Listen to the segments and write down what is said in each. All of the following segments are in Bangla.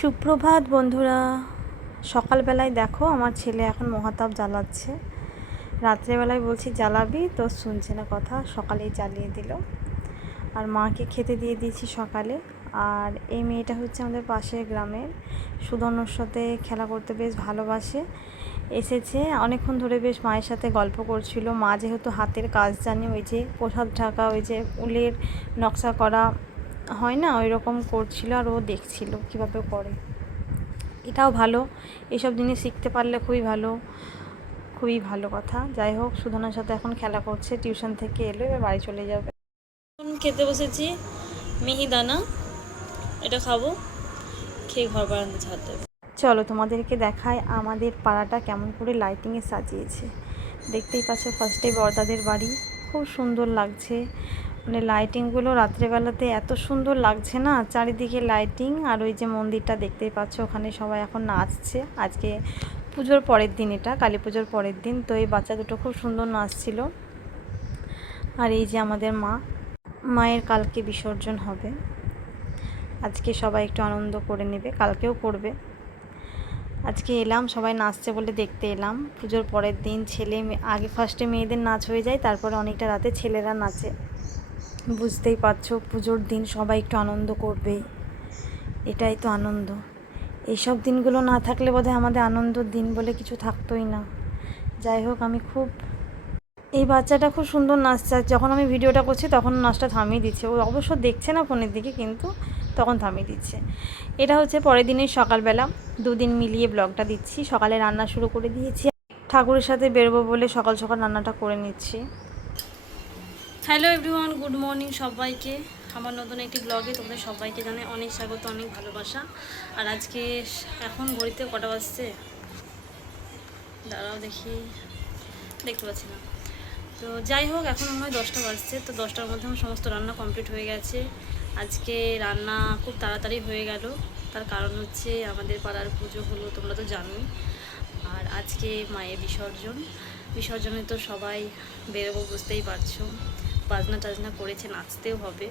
সুপ্রভাত বন্ধুরা। সকালবেলায় দেখো আমার ছেলে এখন মহাতাপ জ্বালাচ্ছে। রাত্রেবেলায় বলছি, জ্বালাবি? তো শুনছে না কথা, সকালেই জ্বালিয়ে দিল। আর মাকে খেতে দিয়ে দিয়েছি সকালে। আর এই মেয়েটা হচ্ছে আমাদের পাশের গ্রামের। সুদর্ণর সাথে খেলা করতে বেশ ভালোবাসে। এসেছে, অনেকক্ষণ ধরে বেশ মায়ের সাথে গল্প করছিল। মা যেহেতু হাতের কাজ জানে, ওই যে প্রসাদ ঢাকা, ওই যে উলের নকশা করা হয় না ওই রকম করছিল আর ও দেখছিল কীভাবে করে। এটাও ভালো এসব জিনিস শিখতে পারলে খুবই ভালো খুবই ভালো কথা। যাই হোক সুধনার সাথে এখন খেলা করছে টিউশন থেকে এলো এবার বাড়ি চলে যাবে। খেতে বসেছি মিহিদানা এটা খাব খেয়ে ঘর বারান্দা ছাড় দেবে। চলো তোমাদেরকে দেখায় আমাদের পাড়াটা কেমন করে লাইটিংয়ে সাজিয়েছে। দেখতেই পাচ্ছ ফার্স্টে বর্দাদের বাড়ি খুব সুন্দর লাগছে। মানে লাইটিংগুলো রাত্রেবেলাতে এত সুন্দর লাগছে না? চারিদিকে লাইটিং আর ওই যে মন্দিরটা দেখতেই পাচ্ছ, ওখানে সবাই এখন নাচছে। আজকে পুজোর পরের দিন এটা, কালী পুজোর পরের দিন। তো এই বাচ্চা দুটো খুব সুন্দর নাচছিল। আর এই যে আমাদের মা, মায়ের কালকে বিসর্জন হবে। আজকে সবাই একটু আনন্দ করে নেবে, কালকেও করবে। আজকে এলাম, সবাই নাচছে বলে দেখতে এলাম। পুজোর পরের দিন ছেলে, আগে ফার্স্টে মেয়েদের নাচ হয়ে যায়, তারপরে অনেকটা রাতে ছেলেরা নাচে। বুঝতেই পারছ, পুজোর দিন সবাই একটু আনন্দ করবে। এটাই তো আনন্দ। এইসব দিনগুলো না থাকলে বোধহয় আমাদের আনন্দর দিন বলে কিছু থাকতোই না। যাই হোক, আমি খুব এই বাচ্চাটা খুব সুন্দর নাচছে। যখন আমি ভিডিওটা করছি, তখন নাচটা থামিয়ে দিচ্ছে। ও অবশ্য দেখছে না ফোনের দিকে, কিন্তু তখন থামিয়ে দিচ্ছে। এটা হচ্ছে পরের দিনের সকালবেলা। দুদিন মিলিয়ে ব্লগটা দিচ্ছি। সকালে রান্না শুরু করে দিয়েছি। ঠাকুরের সাথে বেরোবো বলে সকাল সকাল রান্নাটা করে নিচ্ছি। হ্যালো এভরিওয়ান, গুড মর্নিং সবাইকে। আমার নতুন একটি ব্লগে তোমাদের সবাইকে জানাই অনেক স্বাগত, অনেক ভালোবাসা। আর আজকে এখন ঘড়িতে কটা বাজছে? দাঁড়াও দেখি, দেখতে পাচ্ছি না। তো যাই হোক, এখন হয় দশটা বাজছে, তো দশটার মধ্যে আমার সমস্ত রান্না কমপ্লিট হয়ে গেছে। আজকে রান্না খুব তাড়াতাড়ি হয়ে গেল। তার কারণ হচ্ছে আমাদের পাড়ার পুজো হলো, তোমরা তো জানোই। আর আজকে মায়ের বিসর্জন। বিসর্জনে তো সবাই বেরোবো বুঝতেই পারছ। বাজনা টাজনা করেছে, নাচতেও হবে।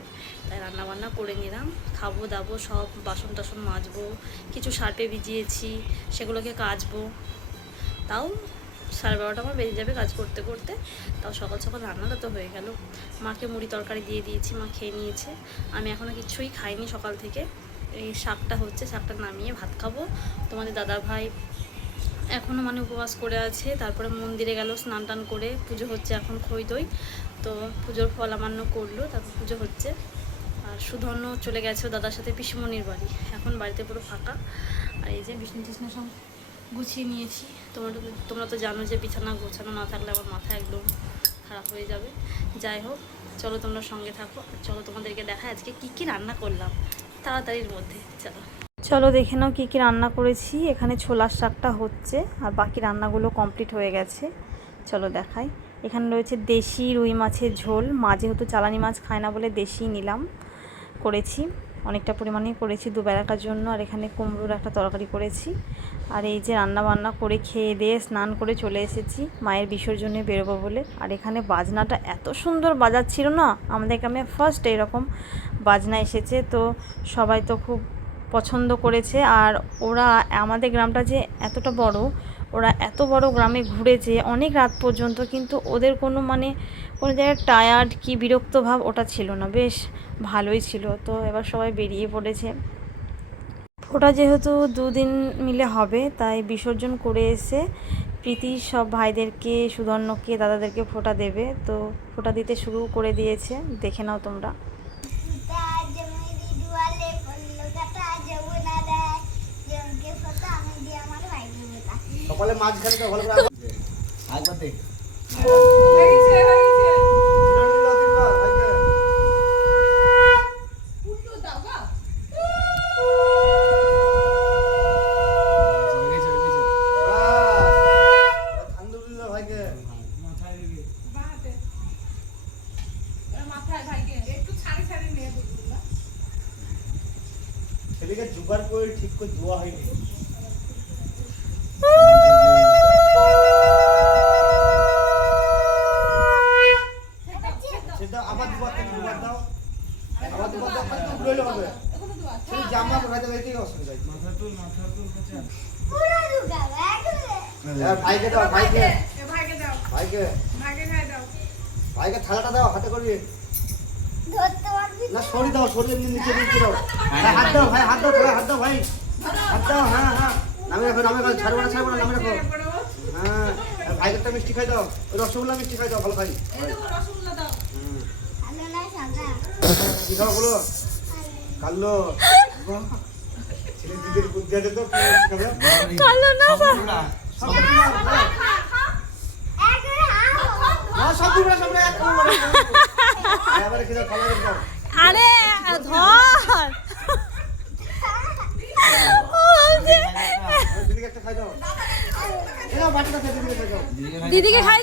তাই রান্না বান্না করে নিলাম। খাব, দাবো, সব বাসন টাসন মাজবো, কিছু সার্পে ভিজিয়েছি, সেগুলোকে কাচবো। তাও সাড়ে বারোটা আমার বেজে যাবে কাজ করতে করতে। তাও সকাল সকাল রান্নাটা তো হয়ে গেল। মাকে মুড়ি তরকারি দিয়ে দিয়েছি, মা খেয়ে নিয়েছে। আমি এখনও কিছুই খাইনি সকাল থেকে। এই শাকটা হচ্ছে, শাকটা নামিয়ে ভাত খাব। তোমাদের দাদা ভাই এখনও মানে উপবাস করে আছে, তারপরে মন্দিরে গেল, স্নান টান করে পুজো হচ্ছে এখন খই দই। তো পুজোর ফল আমান্য করল, তারপর পুজো হচ্ছে। আর সুধন্য চলে গেছে দাদার সাথে পিসুমনির বাড়ি। এখন বাড়িতে পুরো ফাঁকা। আর এই যে বিষ্ণু টিষ্ণু সব গুছিয়ে নিয়েছি। তোমরা তোমরা তো জানো যে বিছানা গোছানো না থাকলে আমার মাথা একদম খারাপ হয়ে যাবে। যাই হোক, চলো তোমরা সঙ্গে থাকো। চলো তোমাদেরকে দেখা আজকে কী কী রান্না করলাম। তাড়াতাড়ির মধ্যে, চলো। চলো দেখে নাও কী কী রান্না করেছি। এখানে ছোলার শাকটা হচ্ছে আর বাকি রান্নাগুলো কমপ্লিট হয়ে গেছে। চলো দেখাই। এখানে রয়েছে দেশি রুই মাছের ঝোল। মা যেহেতু চালানি মাছ খায় না বলে দেশি নিলাম করেছি। অনেকটা পরিমাণেই করেছি দুবেলাকার জন্য। আর এখানে কুমড়োর একটা তরকারি করেছি। আর এই যে রান্না বান্না করে খেয়ে দিয়ে স্নান করে চলে এসেছি। মায়ের বিসর্জনে বেরোবো বলে। আর এখানে বাজনাটা এত সুন্দর বাজাচ্ছিল না? আমাদের গ্রামে ফার্স্ট এরকম বাজনা এসেছে। তো সবাই তো খুব পছন্দ করেছে। আর ওরা আমাদের গ্রামটা যে এতটা বড়, ওরা এত বড় গ্রামে ঘুরেছে অনেক রাত পর্যন্ত, কিন্তু ওদের কোনো মানে কোনো জায়গায় টায়ার্ড কি বিরক্ত ভাব ওটা ছিল না। বেশ ভালোই ছিল। তো এবার সবাই বেরিয়ে পড়েছে। ওটা যেহেতু দুদিন মিলে হবে, তাই বিসর্জন করে এসে প্রীতি সব ভাইদেরকে, সুধর্ণকে, দাদাদেরকে ফোঁটা দেবে। তো ফোঁটা দিতে শুরু করে দিয়েছে। দেখে নাও তোমরা। সকালে মাঝখানে তো ভালো করে একবার দেখ। ছেলেকে জোগাড় করে ঠিক করে দেওয়া হয়নি। ভাইকে দাও ভাইকে। ভাইকে। দাও ভাইকে থালাটা দাও হাতে করবি না সরি দাও সরি এমনি নিচে নিচে দাও। হাত দাও ভাই হাত দাও ভাই হাত দাও ভাই। হাত দাও হ্যাঁ হ্যাঁ। নামে রাখো নামে রাখো ছাড়বো না ছাড়বো না নামে রাখো। হ্যাঁ আর মিষ্টি খাই দাও। রসগোল্লা মিষ্টি খাই দাও ভালো খাই। কি খাব বলো? কাল্লো দিদির বুদ্ধি আছে তো কি মিষ্টি খাবে কালো না। আরে ধর। দিদিকে একটা খাই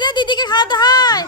দে দিদিকে খাওয়াতে হয়।